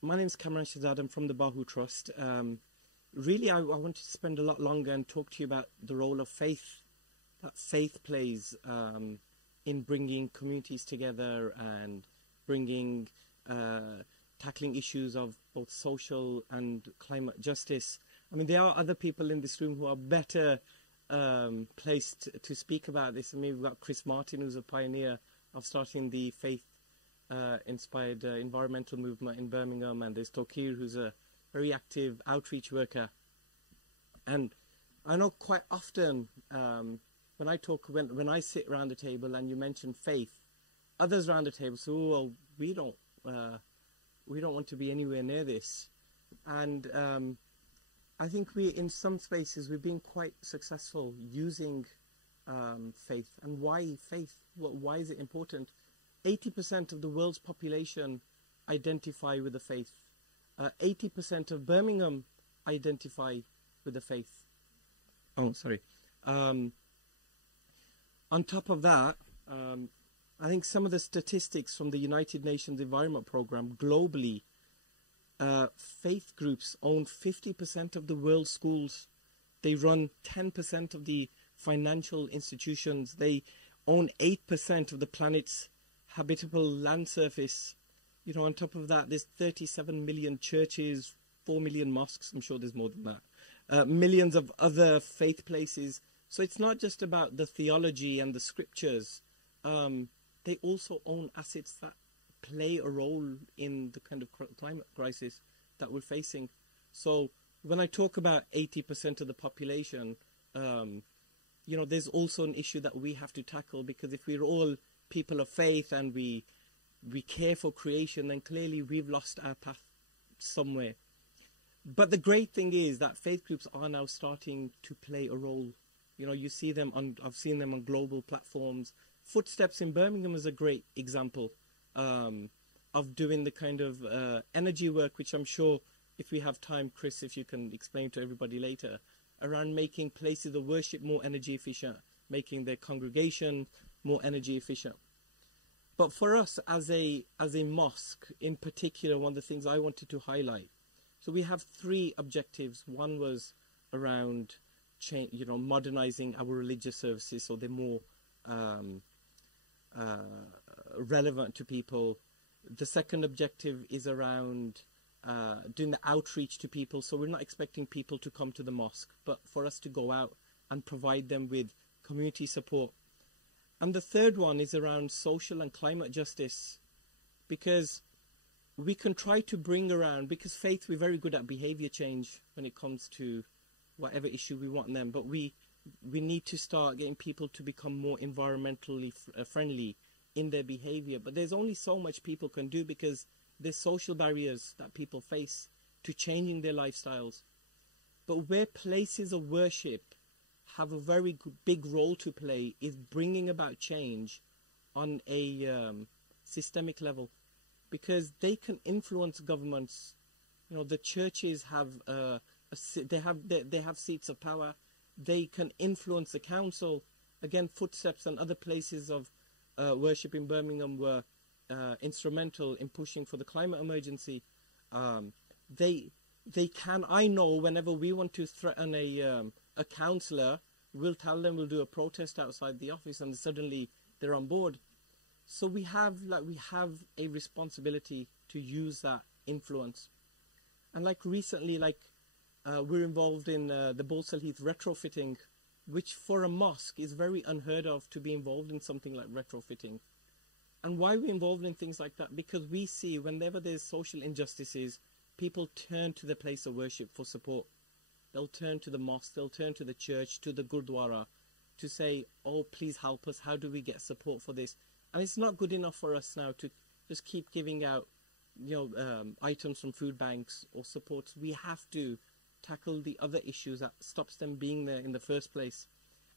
My name is Kamran Shezad. I'm from the Bahu Trust. Really, I want to spend a lot longer and talk to you about the role of faith, that faith plays in bringing communities together and bringing, tackling issues of both social and climate justice. I mean, there are other people in this room who are better placed to speak about this. I mean, we've got Chris Martin, who's a pioneer of starting the faith-inspired environmental movement in Birmingham, and there's Tokir, who's a very active outreach worker. And I know quite often when I sit around the table and you mention faith, others around the table say, "Oh, well, we don't want to be anywhere near this." And I think in some spaces we've been quite successful using faith. And why faith? Why is it important? 80% of the world's population identify with the faith. 80% of Birmingham identify with the faith. Oh, sorry. On top of that, I think some of the statistics from the United Nations Environment Programme globally, faith groups own 50% of the world's schools. They run 10% of the financial institutions. They own 8% of the planet's habitable land surface. You know, on top of that, there's 37 million churches, 4 million mosques. I'm sure there's more than that. Millions of other faith places. So it's not just about the theology and the scriptures. They also own assets that play a role in the kind of climate crisis that we're facing. So when I talk about 80% of the population, you know, there's also an issue that we have to tackle, because if we're all people of faith and we care for creation, then clearly we've lost our path somewhere. But the great thing is that faith groups are now starting to play a role. You know, you see them I've seen them on global platforms. Footsteps in Birmingham is a great example of doing the kind of energy work, which I'm sure if we have time, Chris, if you can explain to everybody later, around making places of worship more energy efficient, making their congregation more energy efficient. But for us as a mosque in particular, one of the things I wanted to highlight, so we have 3 objectives. One was around modernizing our religious services so they're more relevant to people. The second objective is around doing the outreach to people. So we're not expecting people to come to the mosque, but for us to go out and provide them with community support. And the third one is around social and climate justice, because we can try to bring around, because faith, we're very good at behavior change when it comes to whatever issue we want them, but we need to start getting people to become more environmentally friendly in their behavior. But there's only so much people can do, because there's social barriers that people face to changing their lifestyles. But where places of worship have a very big role to play is bringing about change on a systemic level, because they can influence governments. You know, the churches have they have seats of power. They can influence the council. Again, Footsteps and other places of worship in Birmingham were instrumental in pushing for the climate emergency. They can. I know whenever we want to threaten a councillor, we'll tell them we'll do a protest outside the office, and suddenly they're on board. So we have a responsibility to use that influence. And like recently, we're involved in the Balsall Heath retrofitting, which for a mosque is very unheard of to be involved in something like retrofitting. And why we're involved in things like that? Because we see whenever there's social injustices, people turn to the place of worship for support. They'll turn to the mosque, they'll turn to the church, to the Gurdwara, to say, "Oh, please help us. How do we get support for this?" And it's not good enough for us now to just keep giving out, items from food banks or supports. We have to tackle the other issues that stops them being there in the first place.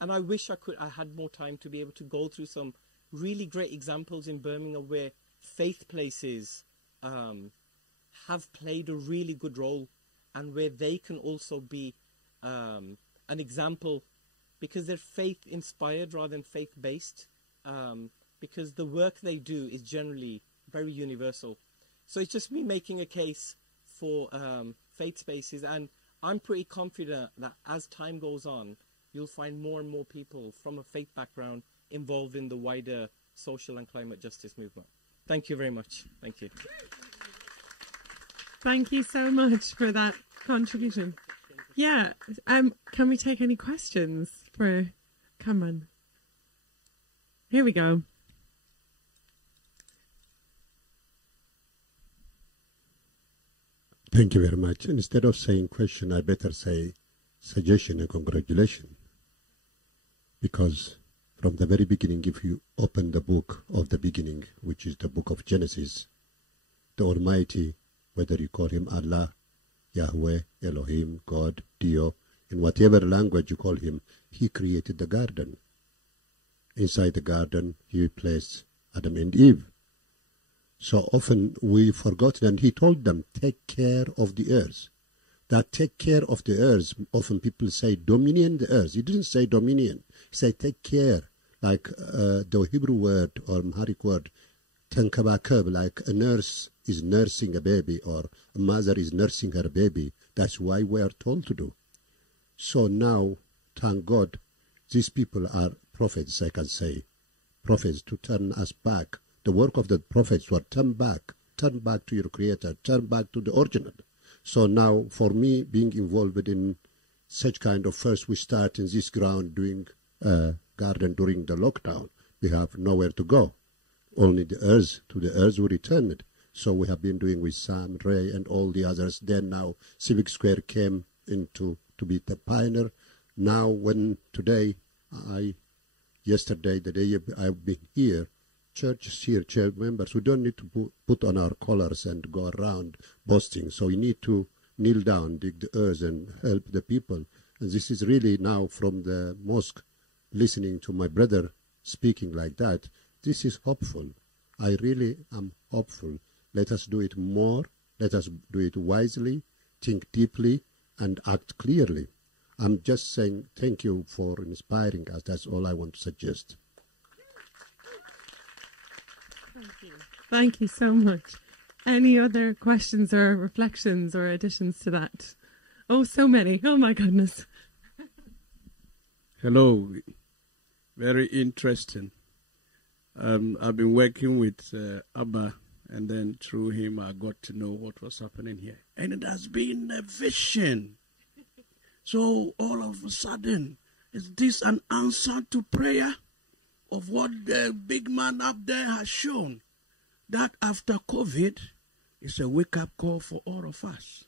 And I wish I had more time to be able to go through some really great examples in Birmingham where faith places have played a really good role, and where they can also be an example, because they're faith inspired rather than faith based, because the work they do is generally very universal. So it's just me making a case for faith spaces, and I'm pretty confident that as time goes on, you'll find more and more people from a faith background involved in the wider social and climate justice movement. Thank you very much. Thank you. Thank you so much for that contribution. Yeah, can we take any questions for Kamran? Here we go. Thank you very much. Instead of saying question, I better say suggestion and congratulations. Because from the very beginning, if you open the book of the beginning, which is the book of Genesis, the Almighty, whether you call him Allah, Yahweh, Elohim, God, Dio, in whatever language you call him, he created the garden. Inside the garden, he placed Adam and Eve. So often we forgot, and he told them, take care of the earth. That take care of the earth, often people say dominion the earth. He didn't say dominion. He said take care, like the Hebrew word or Amharic word, tankabakab, like a nurse is nursing a baby or a mother is nursing her baby. That's why we are told to do. So now, thank God, these people are prophets, I can say. Prophets to turn us back. The work of the prophets were turn back to your Creator, turn back to the original. So now, for me, being involved in such kind of, first we start in this ground doing garden during the lockdown. We have nowhere to go. Only the earth, to the earth we returned. So we have been doing with Sam, Ray, and all the others. Then now Civic Square came into to be the pioneer. Now when today, yesterday, the day I've been here, churches here, church members, we don't need to put on our collars and go around boasting. So we need to kneel down, dig the earth, and help the people. And this is really now from the mosque, listening to my brother speaking like that. This is hopeful. I really am hopeful. Let us do it more. Let us do it wisely, think deeply, and act clearly. I'm just saying thank you for inspiring us. That's all I want to suggest. Thank you. Thank you so much. Any other questions or reflections or additions to that? Oh, so many. Oh, my goodness. Hello. Very interesting. I've been working with Abba, and then through him I got to know what was happening here. And it has been a vision. So all of a sudden, is this an answer to prayer of what the big man up there has shown? That after COVID, it's a wake-up call for all of us.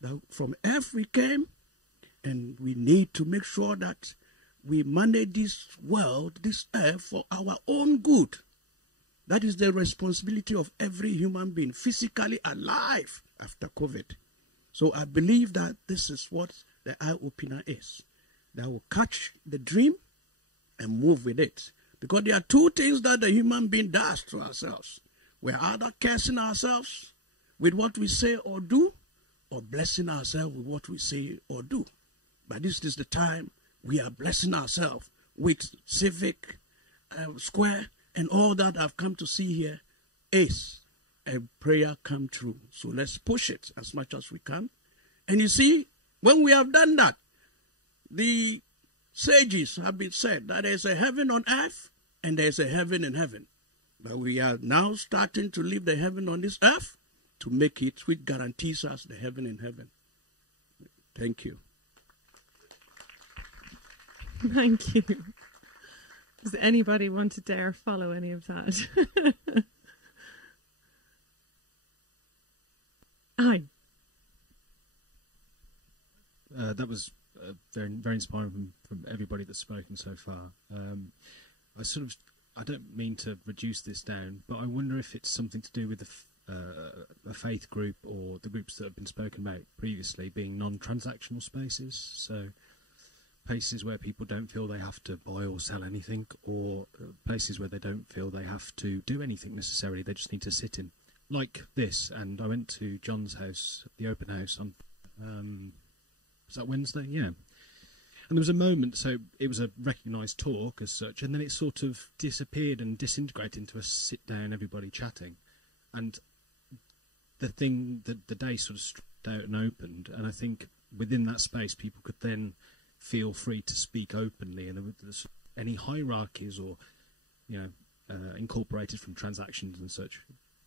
That from Earth we came, and we need to make sure that we manage this world, this earth, for our own good. That is the responsibility of every human being, physically alive after COVID. So I believe that this is what the eye-opener is. That will catch the dream and move with it. Because there are two things that the human being does to ourselves. We're either cursing ourselves with what we say or do, or blessing ourselves with what we say or do. But this is the time we are blessing ourselves with Civic Square, and all that I've come to see here is a prayer come true. So let's push it as much as we can. And you see, when we have done that, the sages have been said that there's a heaven on earth and there's a heaven in heaven. But we are now starting to live the heaven on this earth to make it, which guarantees us the heaven in heaven. Thank you. Thank you. Does anybody want to dare follow any of that? Hi. That was very, very inspiring from everybody that's spoken so far. I don't mean to reduce this down, but I wonder if it's something to do with a faith group or the groups that have been spoken about previously being non-transactional spaces. So places where people don't feel they have to buy or sell anything, or places where they don't feel they have to do anything necessarily. They just need to sit in, like this. And I went to John's house, the open house, on was that Wednesday? Yeah. And there was a moment, so it was a recognised talk as such, and then it sort of disappeared and disintegrated into a sit-down, everybody chatting. And the thing that the day sort of stripped out and opened, and I think within that space people could then feel free to speak openly, and any hierarchies or, incorporated from transactions and such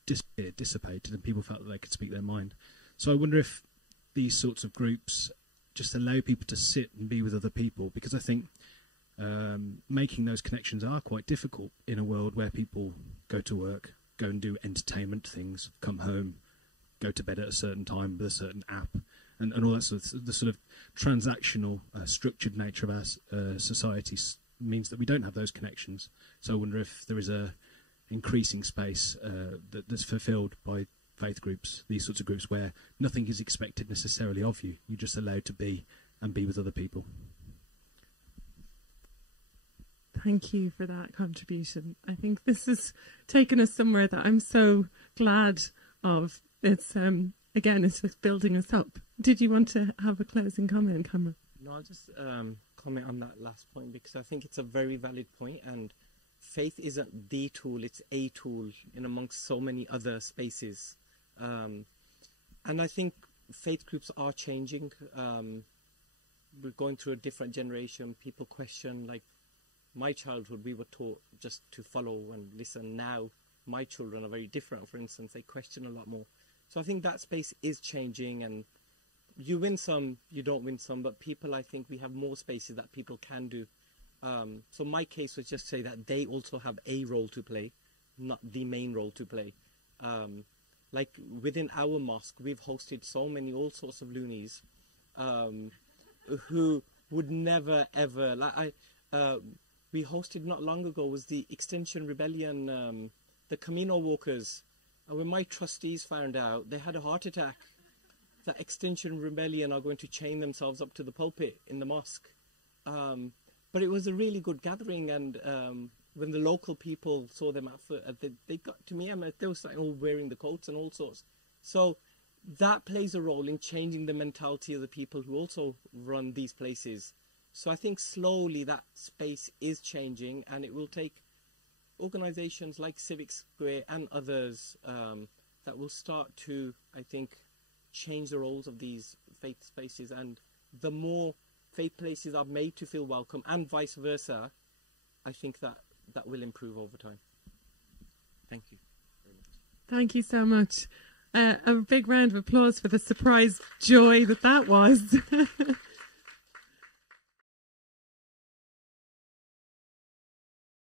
dissipated, and people felt that they could speak their mind. So I wonder if these sorts of groups just allow people to sit and be with other people, because I think making those connections are quite difficult in a world where people go to work, go and do entertainment things, come home, go to bed at a certain time with a certain app, and all that the sort of transactional, structured nature of our society means that we don't have those connections. So I wonder if there is a increasing space that's fulfilled by faith groups, these sorts of groups where nothing is expected necessarily of you. You're just allowed to be and be with other people. Thank you for that contribution. I think this has taken us somewhere that I'm so glad of. It's again, it's just building us up. Did you want to have a closing comment, Kamran? No, I'll just comment on that last point, because I think it's a very valid point, and faith isn't the tool, it's a tool in amongst so many other spaces. And I think faith groups are changing. We're going through a different generation. People question, like, my childhood, we were taught just to follow and listen. Now, my children are very different, for instance. They question a lot more. So I think that space is changing, and you win some, you don't win some, but people, I think we have more spaces that people can do. So my case was just say that they also have a role to play, not the main role to play. Like within our mosque, we've hosted so many, all sorts of loonies, who would never ever, like we hosted not long ago was the Extinction Rebellion, the Camino walkers. And when my trustees found out, they had a heart attack. That Extinction Rebellion are going to chain themselves up to the pulpit in the mosque. But it was a really good gathering, and when the local people saw them they got to me, they were all wearing the coats and all sorts. So that plays a role in changing the mentality of the people who also run these places. So I think slowly that space is changing, and it will take organizations like Civic Square and others that will start to, I think, change the roles of these faith spaces. And the more faith places are made to feel welcome, and vice versa, I think that will improve over time. Thank you very much. Thank you so much. A big round of applause for the surprise joy that was.